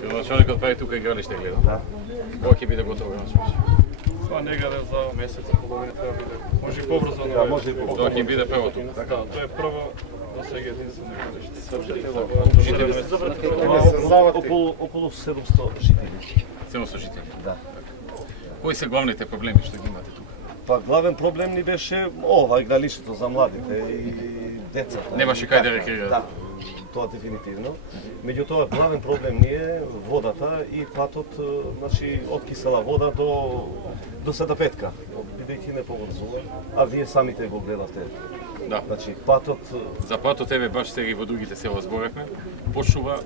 Градоначалникот прави тука игралиште гледам. Да. Кога ќе биде готово градоначалник? Това негаде за месец, половина треба биде. Може и побрзо, но може и побрзо. Тоа ќе биде прво тука. Да, тоа е прво, да сега единствено Околу 700 жители. 700 жители. Да. Кои се главните проблеми што ги имате тука? Па главен проблем ни беше ова игралишето за младите и децата. Немаше кај да рекреираат. Да, тоа дефинитивно. Меѓутоа главен проблем ни е водата и патот, значи од кисела вода до Седапетка, бидејќи не поврзува, а вие самите го гледавте. Да. Значи патот За патот еве баш сега и во другите села зборевме, почнува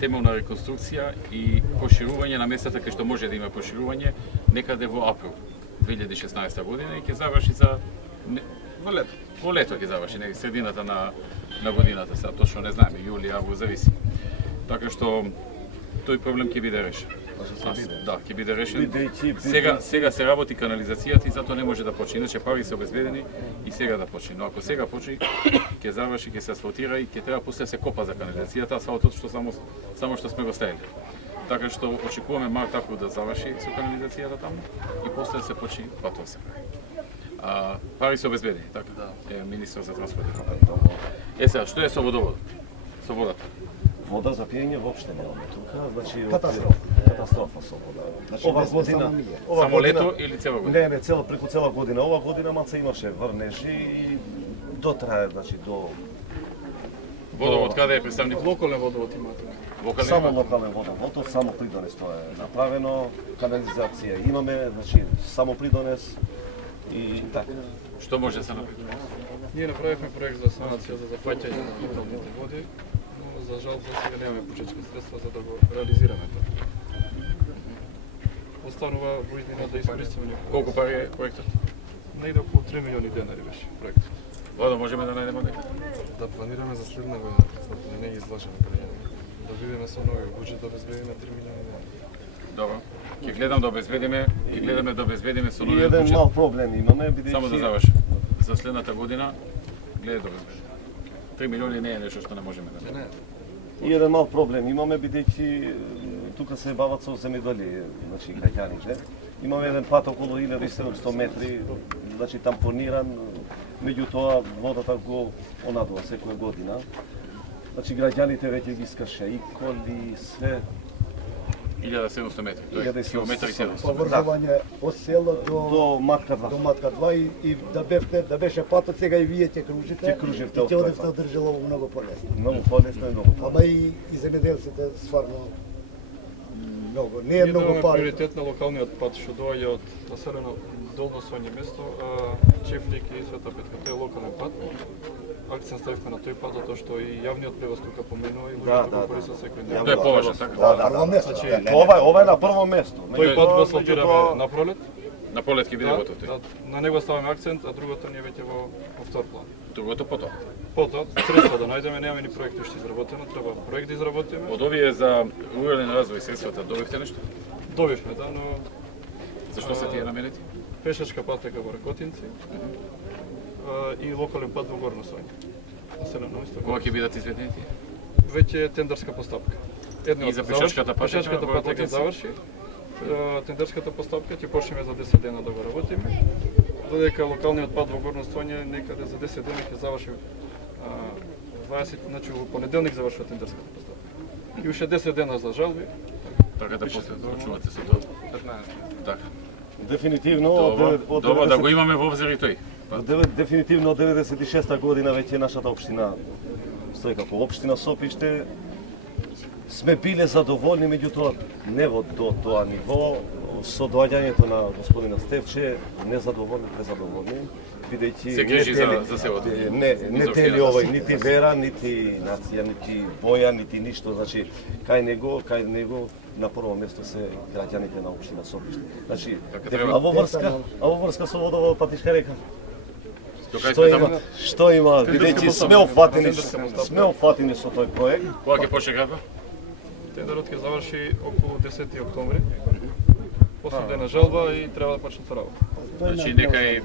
темелна реконструкција и поширување на местата кај што може да има поширување некаде во април 2016 година и ќе заврши за во лето. во лето ќе заврши, не средината на годината, сега точно не знаеме, јули, август, зависи. Така што тој проблем ќе биде решен. Да, ќе биде решен. Сега се работи канализацијата и затоа не може да почне. Иначе пари се обезбедени и сега да почне. Но ако сега почне, ќе заврши, ќе се асфалтира и ќе треба после се копа за канализацијата, асфалтот што само што сме го ставили. Така што очекуваме март април да заврши со канализацијата таму и после се почне патот се прави. Пари се обезбедени, така? Да. Е министар за транспорт и компанија. Сега, што е со водоводот? Со водата? вода за пиење воопште немаме тука, значи Катастрофа со вода. Значи Ова година, Само лето или цела година? Не, преку цела година. Ова година малце имаше врнежи и дотрае, значи до Водовод каде е представник? Локален водовод имате. само локален водовод, само придонес тоа е направено, канализација имаме, значи само придонес и така. Што може да се направи? Ние направивме проект за санација за зафаќање на отпадните води, но за жал за сега немаме бюџетски средства за да го реализираме тоа. Останува во иднина да искористиме некој. Колку пари е проектот? Негде околу 3 милиони денари беше проектот. Вода можеме да најдеме некаде? Да планираме за следна година, не ги излажеме прејавно. Да видиме со нови буџет да обезбедиме 3 милиони денари. Добро. Ќе гледам да обезбедиме со И новиот еден буџет. мал проблем имаме, бидејќи Само да завршим. За следната година гледа да обезбедиме. 3 милиони не е нешто што не можеме да направиме. И еден мал проблем имаме, бидејќи тука се бават со земјоделие, значи граѓаните. Имаме еден пат околу 1700 метри, значи тампониран, меѓутоа водата го онадува секоја година. Значи граѓаните веќе ги скрше и коли, све. 1700 метри, тоа е 1700 километар и 700. поврзување од село До Матка 2. до Матка 2 и да беше патот, сега и вие ќе кружите. Ќе кружите и од ќе тој одевте пат. одржало многу полесно. Многу полесно и многу полесно. Ама и земјоделците стварно многу, не е Ние многу даваме пари. приоритет на локалниот пат што доаѓа од населено Долно Соње место, Чефлик и Света Петка, тој е локален пат. Акцент ставивме на тој пат затоа што и јавниот превоз тука поминува и луѓето го користат секој ден. Тоа е поважно, така? Прво место. Значи, Ова е на прво место. тој пат го асфалтираме на пролет. На пролет ќе биде Да, готов тој. да, на него ставаме акцент, а другото ни е веќе во втор план. Другото потоа. Потоа, средства да најдеме, немаме ни проекти уште изработено, треба проект да изработиме. Од овие за рурален развој средствата добивте нешто? Добивме, да, но Зашто се тие наменети? пешачка патека во Ракотинци и локален пат во Горно Соње. Населено место. Кога ќе бидат изведени тие? Веќе е тендерска постапка. И за пешачката патека Пешачката во патека Ракотинци? заврши. Тендерската постапка ќе почнеме за 10 дена да го работиме. Додека локалниот пат во Горно Соње некаде за 10 дена ќе заврши 20, значи во понеделник завршува тендерската постапка. И уште 10 дена за жалби. Така да после почувате со тоа. 15. Така. Дефинитивно Добро да го имаме во обзир и тој. Дефинитивно од 96-та година веќе нашата општина стои како општина Сопиште. Сме биле задоволни, меѓутоа не во до тоа ниво. Со доаѓањето на господина Стевче, незадоволни, презадоволни, бидејќи Се грижи за селото. Не За дели општината. овој нити вера, нити нација, нити боја, нити ништо. Значи кај него на прво место се граѓаните на општина Сопиште. Значи, Така треба. а во врска со водовод патишка река. Кај Што сме има? таму? Што има? Бидејќи сме опфатени со тој проект. Кога ќе почне градба? Тендерот ќе заврши околу 10 октомври. Последна на жалба и треба да почне со работа. Значи некај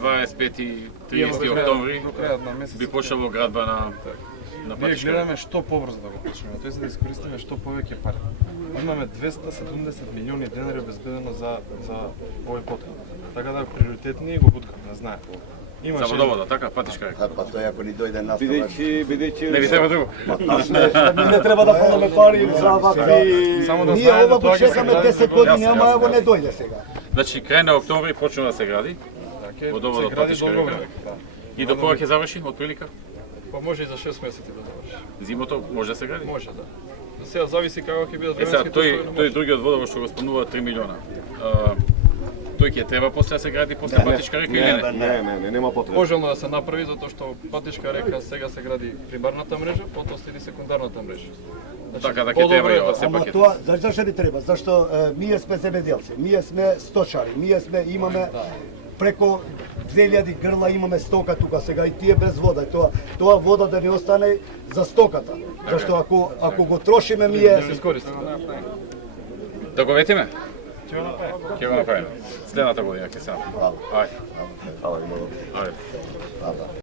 25 и 30 октомври До крајот на месец би почнало градба на Ние патишка гледаме што побрзо да го почнеме, тоест да искористиме што повеќе пари. Имаме 270 милиони денари обезбедено за овој потреб. Така да приоритетни го буткаме, не знае. за водовода, така, патишка река. Па тој ако ни дојде настава... Не ви треба друго. Не треба да фаламе пари за вакви... Само да Ние знаете, ова го тоа ќе се чекаме гради 10 години, Јасно, ама јасно, ево не јасно. дојде сега. Значи, крај на октомври почнува да се гради водоводот се гради патишка долго река. време. Да. И до кога ќе заврши, отприлика? Па може и за 6 месеци да заврши. Зимото може да се гради? Може, да. За сега зависи како ќе бидат Сега, временските услови. тој другиот водовод што го спомнува 3 милиона. Тој ќе треба после да се гради после патишка река или не? нема потреба. Можелно да се направи затоа што патишка река сега се гради примарната мрежа, потоа следи секундарната мрежа. Значи, Така да ќе треба и ова се Ама пакет. тоа, зашто ни треба? Зашто ние сме земеделци, ние сме сточари, имаме преко 2000 грла имаме стока тука сега и тие без вода. Тоа вода да ни остане за стоката. Зашто ако го трошиме Да ние се искористи. Да го ветиме? Ќе го направиме. Ќе го направиме. Следната година ќе се направи. Ајде. Хvala, имало. Ајде.